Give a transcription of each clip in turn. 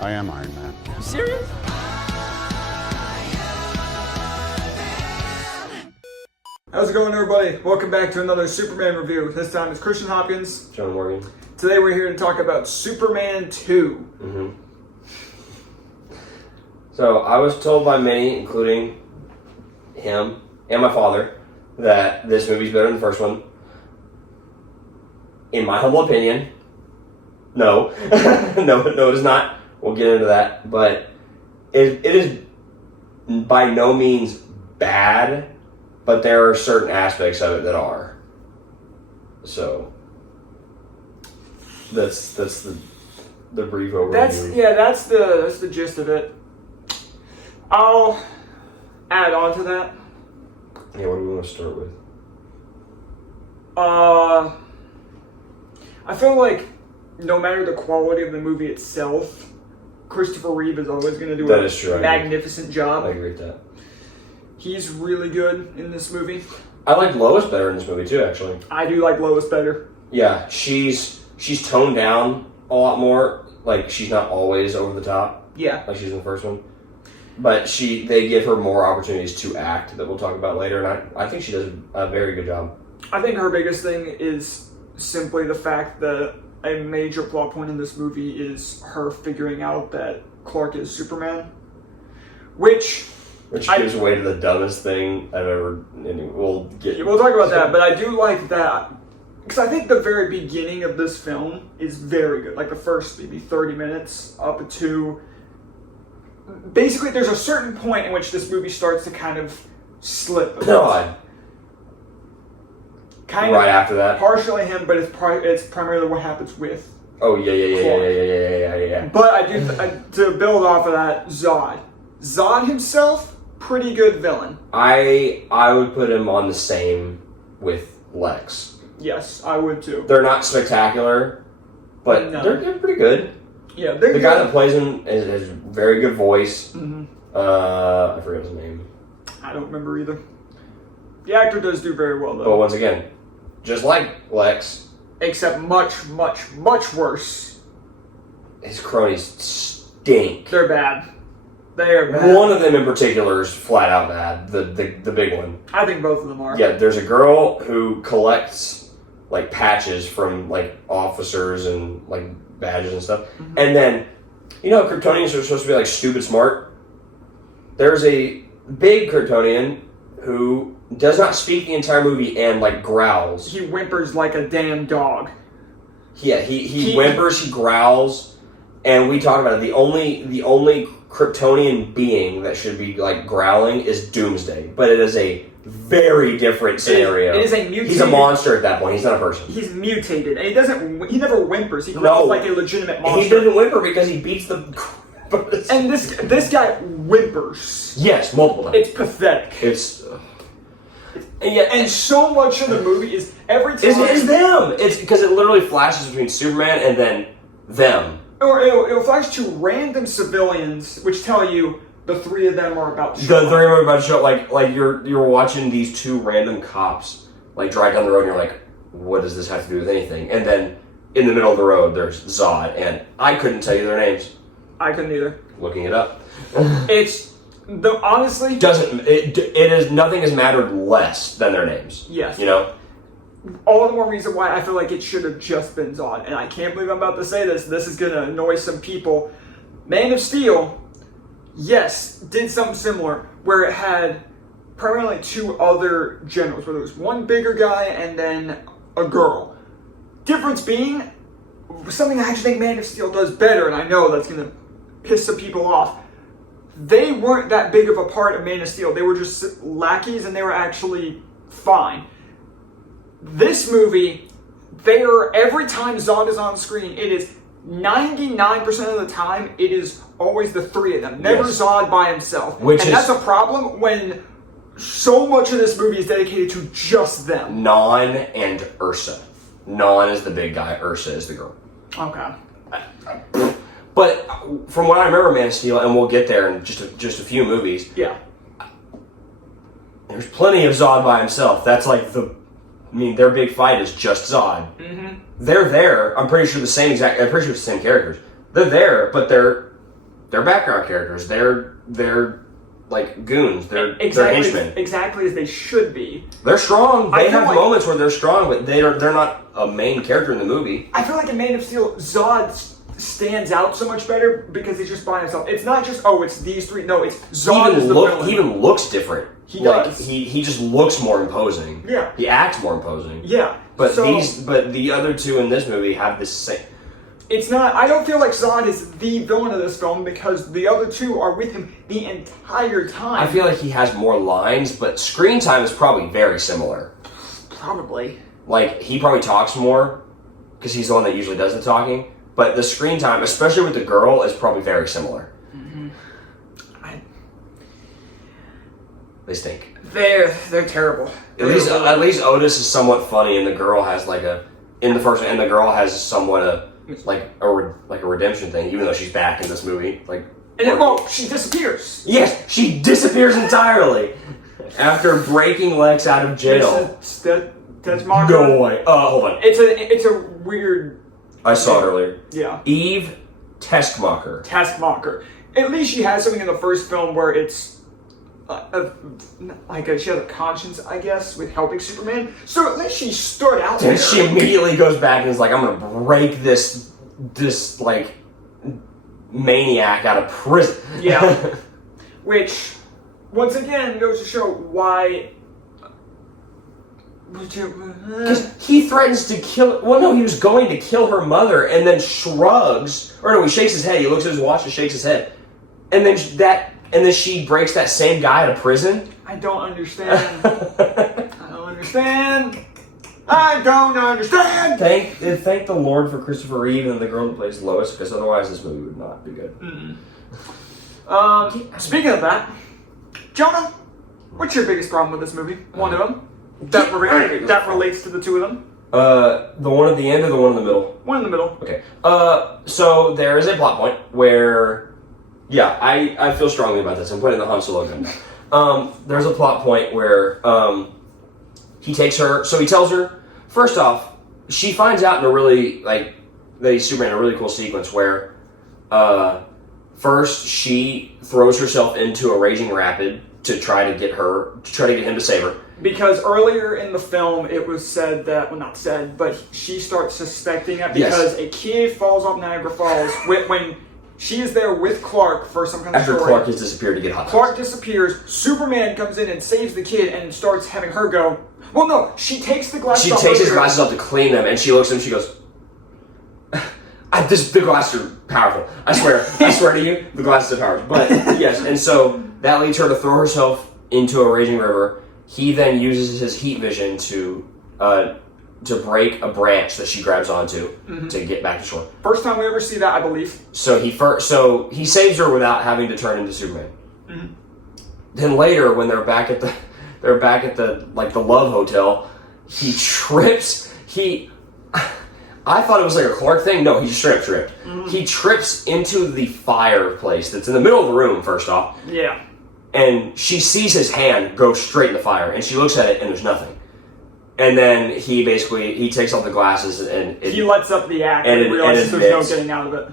I am Iron Man. You serious? How's it going, everybody? Welcome back to another Superman review. This time it's Christian Hopkins. Jonah Morgan. Today we're here to talk about Superman 2. Mm-hmm. So I was told by many, including him and my father, that this movie's better than the first one. In my humble opinion, no. no, it is not. We'll get into that. But it is by no means bad, but there are certain aspects of it that are. So that's the brief overview. That's the gist of it. I'll add on to that. Yeah, what do we want to start with? I feel like no matter the quality of the movie itself, Christopher Reeve is always going to do a magnificent job. I agree with that. He's really good in this movie. I like Lois better in this movie too, actually. I do like Lois better. Yeah, she's toned down a lot more. Like, she's not always over the top. Yeah. Like she's in the first one. But they give her more opportunities to act that we'll talk about later, and I think she does a very good job. I think her biggest thing is simply the fact that a major plot point in this movie is her figuring out that Clark is Superman. Which gives way to the dumbest thing I've ever... We'll talk about that, but I do like that. Because I think the very beginning of this film is very good. Like the first maybe 30 minutes up to... Basically, there's a certain point in which this movie starts to kind of slip. God. Kind right of after that. Partially him, but it's primarily what happens with. Oh yeah. But I do to build off of that, Zod himself, pretty good villain. I would put him on the same with Lex. Yes, I would too. They're not spectacular, but they're pretty good. Yeah, they're the good. guy that plays him has a very good voice. Mm-hmm. I forget his name. I don't remember either. The actor does do very well though. But once again, just like Lex, except much, much, much worse. His cronies stink. They're bad. They are bad. One of them in particular is flat out bad. The big one. I think both of them are. Yeah, there's a girl who collects like patches from like officers and like badges and stuff. Mm-hmm. And then, Kryptonians are supposed to be like stupid smart. There's a big Kryptonian who does not speak the entire movie and like growls. He whimpers like a damn dog. Yeah, he whimpers, he growls, and we talk about it. The only Kryptonian being that should be like growling is Doomsday, but it is a very different scenario. It is a mutated. He's a monster at that point. He's not a person. He's mutated, and he never whimpers. He growls like a legitimate monster. He doesn't whimper because he beats the. And this guy whimpers. Yes, multiple times. It's pathetic. And so much of the movie is every time it's them. It's because it literally flashes between Superman and then them. Or it'll flash to random civilians, which tell you the three of them are about to show. The three of them are about to show. Like you're watching these two random cops like drive down the road, and you're like, what does this have to do with anything? And then in the middle of the road, there's Zod, and I couldn't tell you their names. I couldn't either. Looking it up. Honestly it is nothing has mattered less than their names. Yes. All the more reason why I feel like it should have just been Zod. And I can't believe I'm about to say this. This is going to annoy some people. Man of Steel, yes, did something similar where it had primarily two other generals, where there was one bigger guy and then a girl. Difference being, something I actually think Man of Steel does better, and I know that's going to piss some people off. They weren't that big of a part of Man of Steel. They were just lackeys, and they were actually fine. This movie, every time Zod is on screen, it is 99% of the time, it is always the three of them. Never Zod by himself. That's a problem when so much of this movie is dedicated to just them. Non and Ursa. Non is the big guy, Ursa is the girl. Okay. But from what I remember, Man of Steel, and we'll get there in just a few movies. Yeah. There's plenty of Zod by himself. That's like their big fight is just Zod. Mm-hmm. They're there. I'm pretty sure it's the same characters. They're there, but they're They're background characters. They're like goons. They're henchmen. Exactly as they should be. They're strong. They have like, moments where they're strong, but they're not a main character in the movie. I feel like in Man of Steel, Zod stands out so much better because he's just by himself. It's not just, oh, it's these three. No, it's Zod is the villain. He even looks different. He does. He just looks more imposing. Yeah. He acts more imposing. Yeah. But the other two in this movie have the same. It's not. I don't feel like Zod is the villain of this film because the other two are with him the entire time. I feel like he has more lines, but screen time is probably very similar. Probably. Like, he probably talks more because he's the one that usually does the talking. But the screen time, especially with the girl, is probably very similar. Mm-hmm. They stink. They're terrible. At least Otis is somewhat funny, and the girl has the girl has somewhat a redemption thing, even though she's back in this movie. She disappears. Yes, she disappears entirely after breaking Lex out of jail. That's Margaret. No way. Hold on. It's a weird. I saw it earlier. Yeah. Eve Taskmacher. At least she has something in the first film where it's she has a conscience, I guess, with helping Superman. So at least she stood out there. And she immediately goes back and is like, I'm gonna break this like maniac out of prison. Yeah. Which, once again, goes to show why. Because he threatens to kill. Well, no, he was going to kill her mother, and then shrugs. Or no, he shakes his head. He looks at his watch and shakes his head, and then she breaks that same guy out of prison. I don't understand. I don't understand. Thank the Lord for Christopher Reeve and the girl who plays Lois, because otherwise this movie would not be good. Speaking of that, Jonah, what's your biggest problem with this movie? One of them that relates to the two of them. The one at the end or the one in the middle? One in the middle. Okay. So there is a plot point where, yeah, I feel strongly about this. I'm putting the Han Solo gun down. There's a plot point where he takes her. So he tells her. First off, she finds out in a really that he's Superman in a really cool sequence where, first she throws herself into a raging rapid to try to get him to save her. Because earlier in the film, it was said that, well, not said, but she starts suspecting it because a kid falls off Niagara Falls when she is there with Clark for some kind of story. After Clark has disappeared to get hot dogs. Clark disappears, Superman comes in and saves the kid and starts having her go, well, no, she takes the glasses off. She takes his glasses off to clean them, and she looks at him and she goes, the glasses are powerful. I swear to you, the glasses are powerful. But, yes, and so that leads her to throw herself into a raging river. He then uses his heat vision to break a branch that she grabs onto to get back to shore. First time we ever see that, I believe. So he saves her without having to turn into Superman. Mm-hmm. Then later, when they're back at the the Love Hotel, he trips. I thought it was like a Clark thing. No, he just straight up tripped. Mm-hmm. He trips into the fireplace that's in the middle of the room. First off, yeah. And she sees his hand go straight in the fire, and she looks at it, and there's nothing. And then he takes off the glasses, and he lets up the act and realizes there's no getting out of it.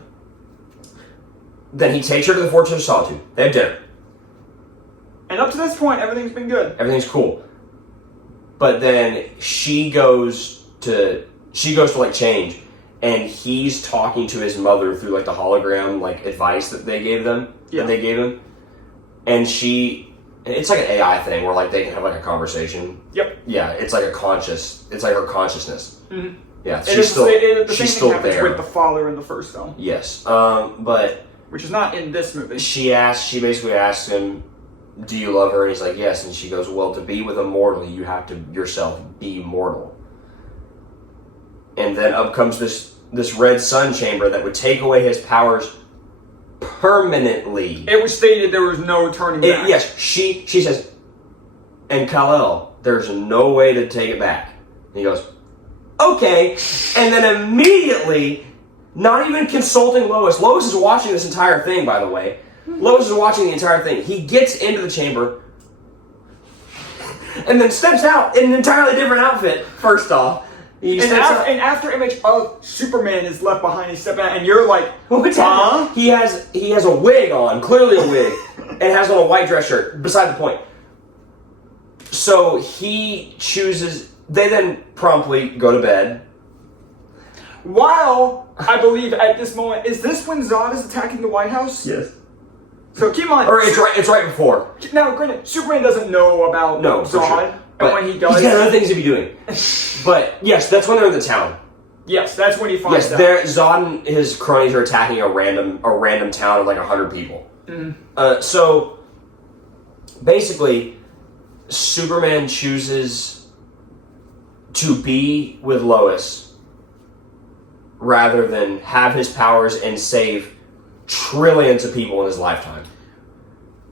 Then he takes her to the Fortress of Solitude. They have dinner. And up to this point, everything's been good. Everything's cool. But then she goes to change, and he's talking to his mother through the hologram advice that they gave them. Yeah. That they gave him. And it's like an AI thing where they can have a conversation. Yep. Yeah, it's like her consciousness. Mm-hmm. Yeah, she's still there. The same thing happens with the father in the first film. Yes, but which is not in this movie. She basically asks him, "Do you love her?" And he's like, "Yes." And she goes, "Well, to be with a mortal, you have to yourself be mortal." And then up comes this red sun chamber that would take away his powers permanently. It was stated there was no turning back. Yes, she says, and Kal-El, there's no way to take it back. And he goes, okay. And then immediately, not even consulting Lois. Lois is watching this entire thing, by the way. Lois is watching the entire thing. He gets into the chamber and then steps out in an entirely different outfit, first off. He And, steps up. an after image of Superman is left behind. He's stepping out, and you're like, What's happening? He has a wig on, clearly a wig, and has on a white dress shirt. Beside the point. So he chooses. They then promptly go to bed. While I believe at this moment, is this when Zod is attacking the White House? Yes. So keep on. Or it's right before. Now, granted, Superman doesn't know about No, for Zod, sure. and But when he does, he's got other things to be doing. But yes, that's when they're in the town. yes, that's when he finds out. Zod and his cronies are attacking a random town of like 100 people. So basically, Superman chooses to be with Lois rather than have his powers and save trillions of people in his lifetime.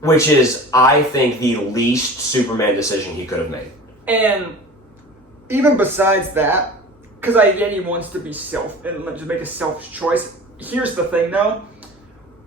Which is, I think, the least Superman decision he could have made. And even besides that, because I get he wants to be to make a selfish choice. Here's the thing, though.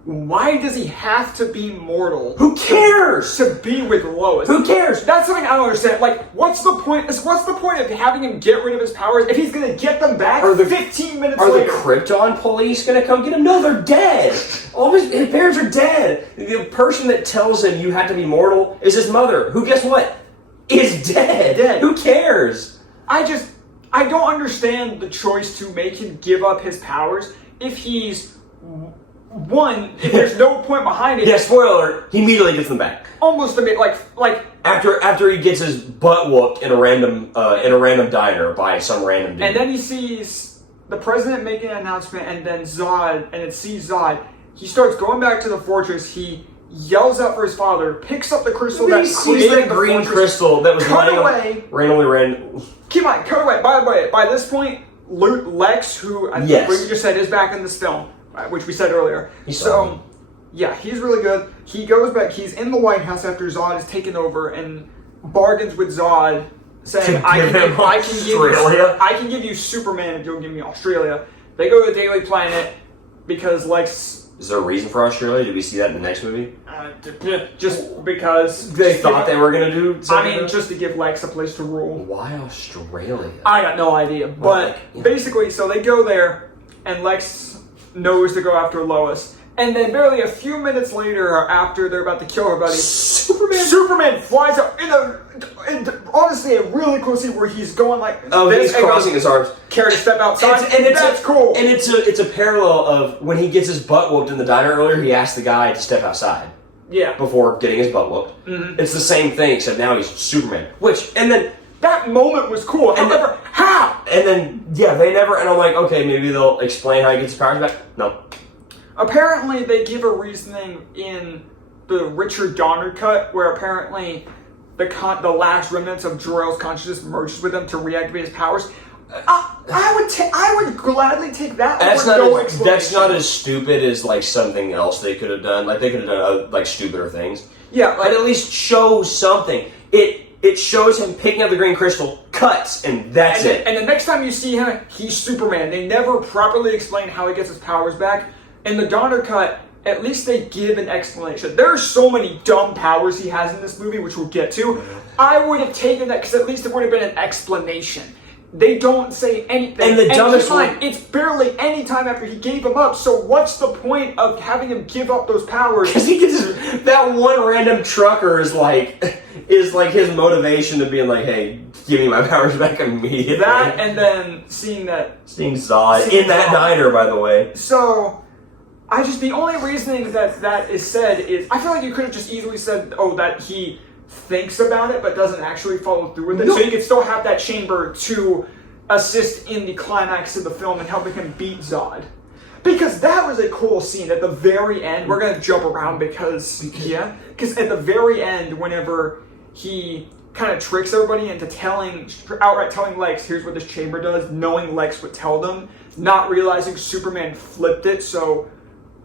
Why does he have to be mortal? Who cares? To be with Lois? Who cares? That's something I don't understand. Like, what's the point? What's the point of having him get rid of his powers if he's gonna get them back 15 minutes Are later? the Krypton police gonna come get him? No, they're dead. All his parents are dead. The person that tells him you have to be mortal is his mother, who, guess what, is dead. Who cares? I don't understand the choice to make him give up his powers if he's if there's no point behind it. Yeah, spoiler alert, he immediately gets them back. Almost a bit like after he gets his butt whooped in a random diner by some random dude. And then he sees the president making an announcement, and then Zod, and it sees Zod. He starts going back to the fortress. He yells out for his father, picks up the crystal that sees that green crystal that was randomly. Keep on, cut away. By the way, by this point, Lex, who I think we just said is back in this film, which we said earlier. Yeah, he's really good. He goes back. He's in the White House after Zod is taken over and bargains with Zod, saying, I can give you Superman if you'll give me Australia. They go to the Daily Planet because Lex... Is there a reason for Australia? Did we see that in the next movie? Just because... They thought they were going to do something? I mean, just to give Lex a place to rule. Why Australia? I got no idea. But basically, so they go there, and Lex knows to go after Lois. And then barely a few minutes later, after they're about to kill everybody, Superman flies up in honestly a really cool scene where he's going like he's crossing his arms. Care to step outside? That's cool. And it's a parallel of when he gets his butt whooped in the diner earlier. He asked the guy to step outside. Yeah. Before getting his butt whooped. Mm-hmm. It's the same thing, except now he's Superman. That moment was cool. However, how? And then they never. And I'm like, okay, maybe they'll explain how he gets his powers back. No. Apparently, they give a reasoning in the Richard Donner cut, where apparently the last remnants of Jor-El's consciousness merges with him to reactivate his powers. I would gladly take that. That's not as stupid as like something else they could have done. Like they could have done like stupider things. Yeah, but at least show something. It shows him picking up the green crystal, cuts, and that's it. And the next time you see him, he's Superman. They never properly explain how he gets his powers back. In the Donner cut, at least they give an explanation. There are so many dumb powers he has in this movie, which we'll get to. I would have taken that because at least it would have been an explanation. They don't say anything. And the dumbest one, it's barely any time after he gave them up. So what's the point of having him give up those powers? Because he gets that one random trucker is like his motivation to being like, hey, give me my powers back immediately. That and then seeing Zod in that diner, by the way. So the only reasoning that is said is, I feel like you could have just easily said, that he thinks about it but doesn't actually follow through with it. No. So you could still have that chamber to assist in the climax of the film and helping him beat Zod. Because that was a cool scene at the very end. We're going to jump around because at the very end, whenever he kind of tricks everybody into outright telling Lex, here's what this chamber does, knowing Lex would tell them, not realizing Superman flipped it, so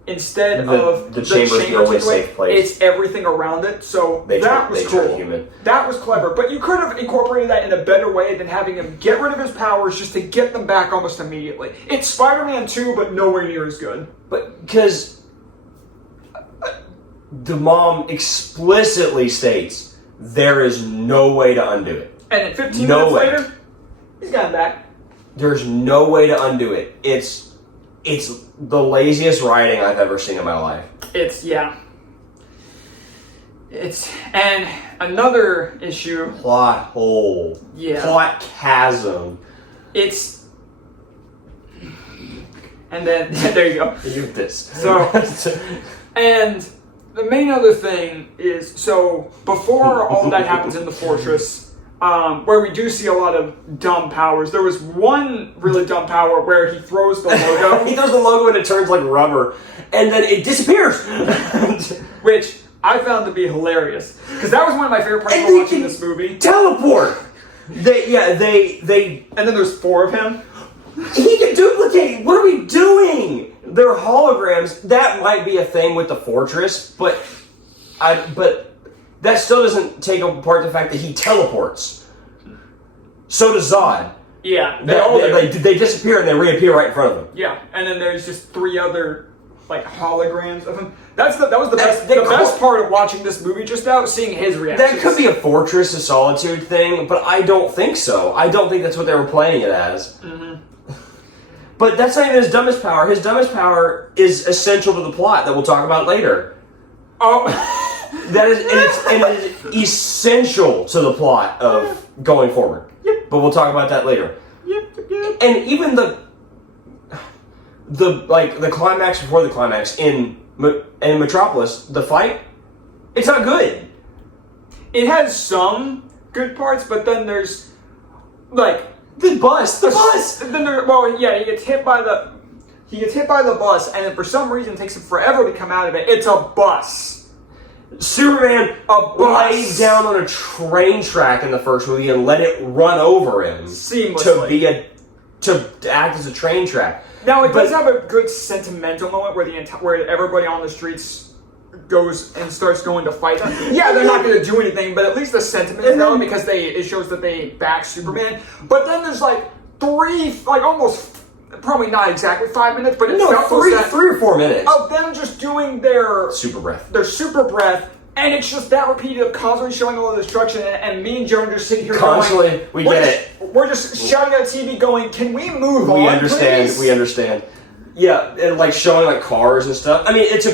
instead of the chamber's the only safe place, it's everything around it. So that was cool. That was clever. But you could have incorporated that in a better way than having him get rid of his powers just to get them back almost immediately. It's Spider-Man 2, but nowhere near as good. But because the mom explicitly states there is no way to undo it. And then 15 minutes later, he's got him back. There's no way to undo it. It's the laziest writing I've ever seen in my life. And another issue. Plot hole. Yeah. Plot chasm. And then, there you go. You this. So, and the main other thing is, so before all that happens in the fortress, where we do see a lot of dumb powers, there was one really dumb power where he throws the logo. He throws the logo and it turns like rubber, and then it disappears. Which I found to be hilarious. Because that was one of my favorite parts of watching this movie. Teleport! They And then there's 4 of him. He can duplicate! What are we doing? They're holograms. That might be a thing with the fortress, but that still doesn't take apart the fact that he teleports. So does Zod. Yeah. They disappear and they reappear right in front of him. Yeah, and then there's just 3 other holograms of him. That was the best part of watching this movie just now, seeing his reactions. That could be a Fortress of Solitude thing, but I don't think so. I don't think that's what they were playing it as. Mm-hmm. But that's not even his dumbest power. His dumbest power is essential to the plot that we'll talk about later. Oh. That is, and it is essential to the plot of going forward. Yep. But we'll talk about that later. Yep. And even the climax before the climax in Metropolis, the fight, it's not good. It has some good parts, but then there's the bus. Then he gets hit by the bus, and then for some reason it takes him forever to come out of it. It's a bus. Superman lays down on a train track in the first movie and let it run over him seamlessly to act as a train track. Now it does have a good sentimental moment where everybody on the streets goes and starts going to fight them. Yeah, they're not going to do anything, but at least the sentiment is going because it shows that they back Superman. But then there's 3, almost. Probably not exactly 5 minutes, but it's 3 or 4 minutes of them just doing their super breath. And it's just that repetitive, constantly showing all the destruction, and me and Jonah just sitting here constantly. We're just shouting at TV, going, "Can we move on? Please?" We understand. Yeah, and showing cars and stuff. I mean, it's a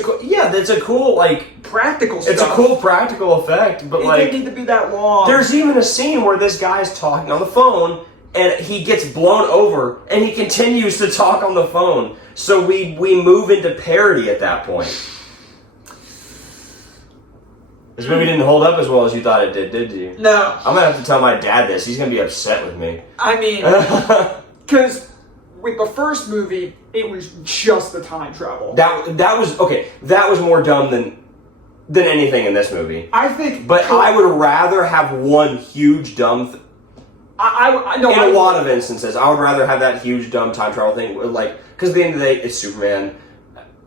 cool practical stuff. It's a cool practical effect, but it didn't need to be that long. There's even a scene where this guy's talking on the phone. And he gets blown over, and he continues to talk on the phone. So we move into parody at that point. This movie didn't hold up as well as you thought it did you? No. I'm going to have to tell my dad this. He's going to be upset with me. I mean, because with the first movie, it was just the time travel. That was more dumb than anything in this movie. I think... But I would rather have one huge dumb... In a lot of instances, I would rather have that huge dumb time travel thing, because at the end of the day, it's Superman,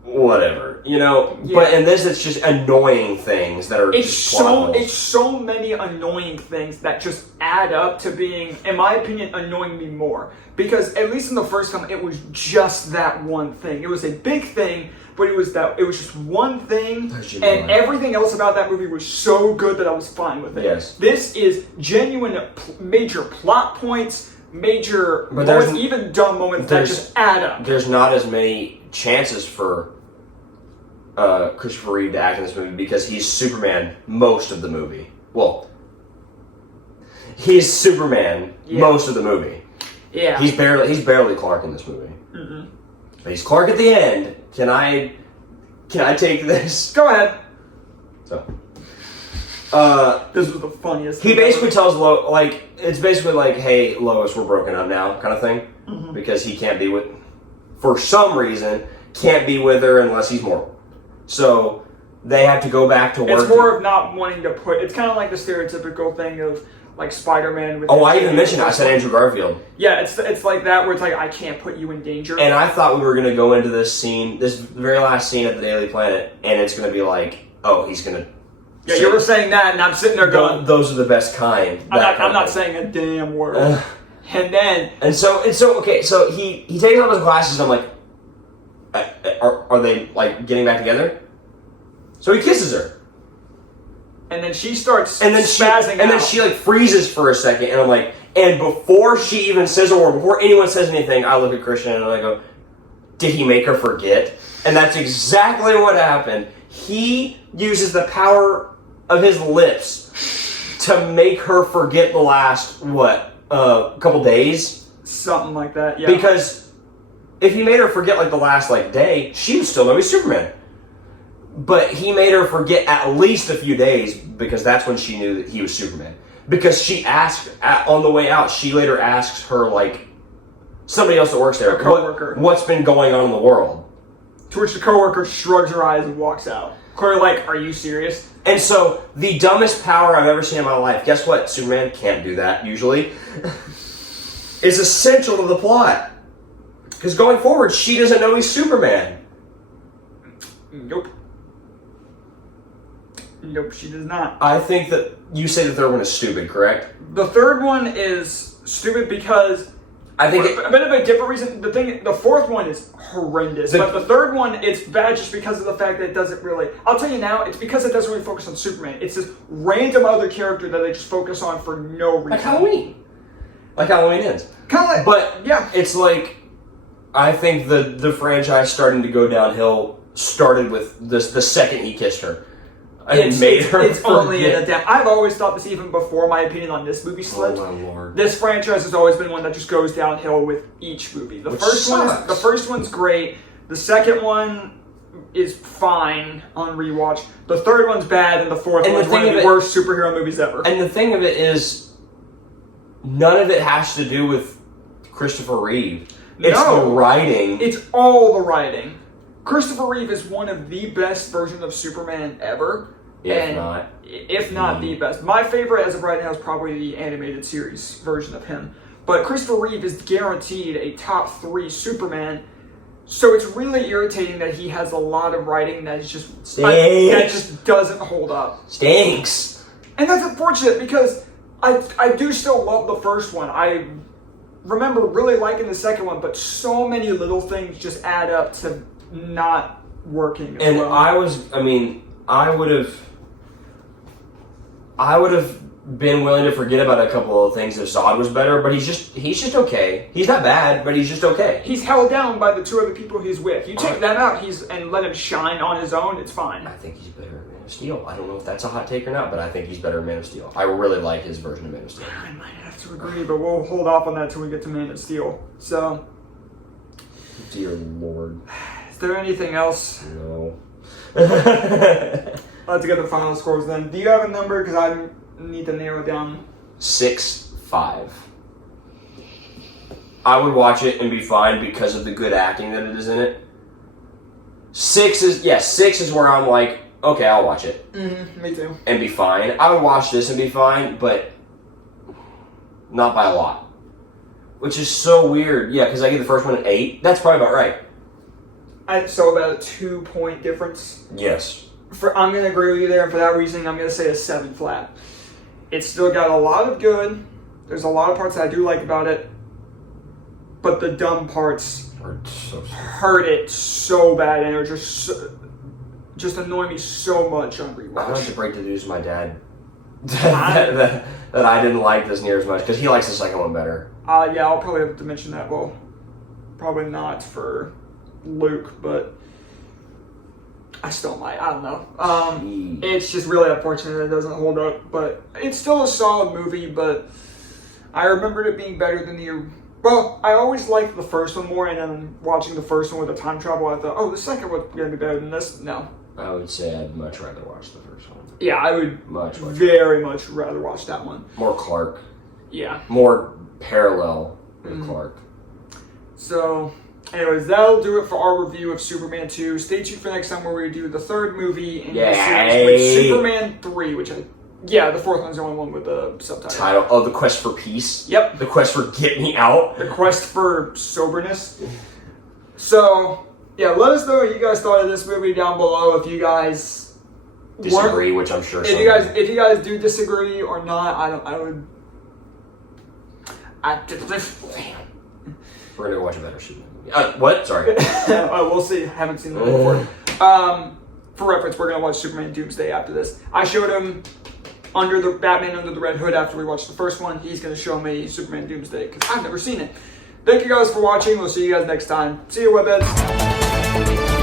whatever, Yeah. But in this, it's just annoying things that are it's so many annoying things that just add up to being, in my opinion, annoying me more. Because at least in the first time, it was just that one thing. It was a big thing, but it was just one thing, and everything else about that movie was so good that I was fine with it. Yes. This is genuine major plot points, major moments, even dumb moments that just add up. There's not as many chances for Christopher Reeve to act in this movie because he's Superman most of the movie. Well, he's Superman most of the movie. Yeah. He's barely Clark in this movie. Mm-hmm. But he's Clark at the end. Can I take this? Go ahead. So, this was the funniest. He basically tells Lois, it's basically hey, Lois, we're broken up now, kind of thing, because he can't be for some reason, can't be with her unless he's mortal. So they have to go back to work. It's more of not wanting to it's kind of like the stereotypical thing of Spider-Man with... I even mentioned it. I said Andrew Garfield. Yeah, it's like that, where it's I can't put you in danger. And I thought we were going to go into this very last scene at the Daily Planet, and it's going to be he's going to... Yeah, you were saying that, and I'm sitting there going... Those are the best kind. I'm not saying a damn word. And then... So he takes off his glasses, and I'm like, are they, getting back together? So he kisses her. And then she starts spazzing out. And then she freezes for a second, and I'm like, And before she even says a word, before anyone says anything, I look at Christian and I go, did he make her forget? And that's exactly what happened. He uses the power of his lips to make her forget the last, couple days? Something like that, yeah. Because if he made her forget like the last day, she would still know he's Superman. But he made her forget at least a few days because that's when she knew that he was Superman. Because she asked, on the way out, she later asks her, somebody else that works there, a coworker, what's been going on in the world? To which the coworker shrugs her eyes and walks out. Clearly are you serious? And so, the dumbest power I've ever seen in my life, guess what? Superman can't do that, usually, is essential to the plot. Because going forward, she doesn't know he's Superman. Nope. Nope, she does not. I think that you say the third one is stupid, correct? The third one is stupid because I think a bit of a different reason. The fourth one is horrendous, but the third one, it's bad just because of the fact that it doesn't really. I'll tell you now, it's because it doesn't really focus on Superman. It's this random other character that they just focus on for no reason. Like Halloween. Like Halloween ends. Kind of like, but yeah, it's I think the franchise starting to go downhill started with the second he kissed her. It's only an attempt. I've always thought this even before my opinion on this movie slipped. Oh my lord! This franchise has always been one that just goes downhill with each movie. The first one's great. The second one is fine on rewatch. The third one's bad, and the fourth one's one of the worst superhero movies ever. And the thing of it is, none of it has to do with Christopher Reeve. It's the writing. It's all the writing. Christopher Reeve is one of the best versions of Superman ever. If not the best. My favorite as of right now is probably the animated series version of him. But Christopher Reeve is guaranteed a top 3 Superman. So it's really irritating that he has a lot of writing that is just that just doesn't hold up. Stinks. And that's unfortunate because I do still love the first one. I remember really liking the second one, but so many little things just add up to not working as well. I would have been willing to forget about a couple of things if Zod was better, but he's just okay. He's not bad, but he's just okay. He's held down by the 2 other people he's with. You take them out, and let him shine on his own, it's fine. I think he's better at Man of Steel. I don't know if that's a hot take or not, but I think he's better at Man of Steel. I really like his version of Man of Steel. I might have to agree, but we'll hold off on that till we get to Man of Steel. So, dear Lord. Is there anything else? No. Let's get the final scores then. Do you have a number? Because I need to narrow it down. 6-5. I would watch it and be fine because of the good acting that it is in it. 6 is where I'm like, okay, I'll watch it. Me too. And be fine. I would watch this and be fine, but not by a lot. Which is so weird. Yeah, because I get the first one at 8. That's probably about right. So about a 2-point difference. Yes. I'm going to agree with you there, and for that reason, I'm going to say a 7 flat. It's still got a lot of good. There's a lot of parts that I do like about it, but the dumb parts hurt it so bad, and are just annoy me so much on rewatch. I like to break the news to my dad that I didn't like this near as much because he likes the second one better. Yeah, I'll probably have to mention that. Well, probably not for Luke, but I still might. I don't know. It's just really unfortunate that it doesn't hold up, but it's still a solid movie, but I remembered it being better than I always liked the first one more, and then watching the first one with the time travel, I thought, oh, the second one's going to be better than this. No. I would say I'd much rather watch the first one. Yeah, I would much very much rather watch that one. More Clark. Yeah. More parallel with Clark. So, anyways, that'll do it for our review of Superman 2. Stay tuned for next time where we do the third movie in the series, with Superman 3, which the fourth one's the only one with the subtitle. Oh, The Quest for Peace? Yep. The Quest for Get Me Out? The Quest for Soberness. So, yeah, let us know what you guys thought of this movie down below. If you guys disagree, which I'm sure if you guys do disagree or not, we're gonna watch a better Superman movie. What? Sorry. We'll see. Haven't seen it before. For reference, we're gonna watch Superman Doomsday after this. I showed him under the Batman Under the Red Hood after we watch the first one. He's going to show me Superman Doomsday because I've never seen it. Thank you guys for watching. We'll see you guys next time. See you, webheads.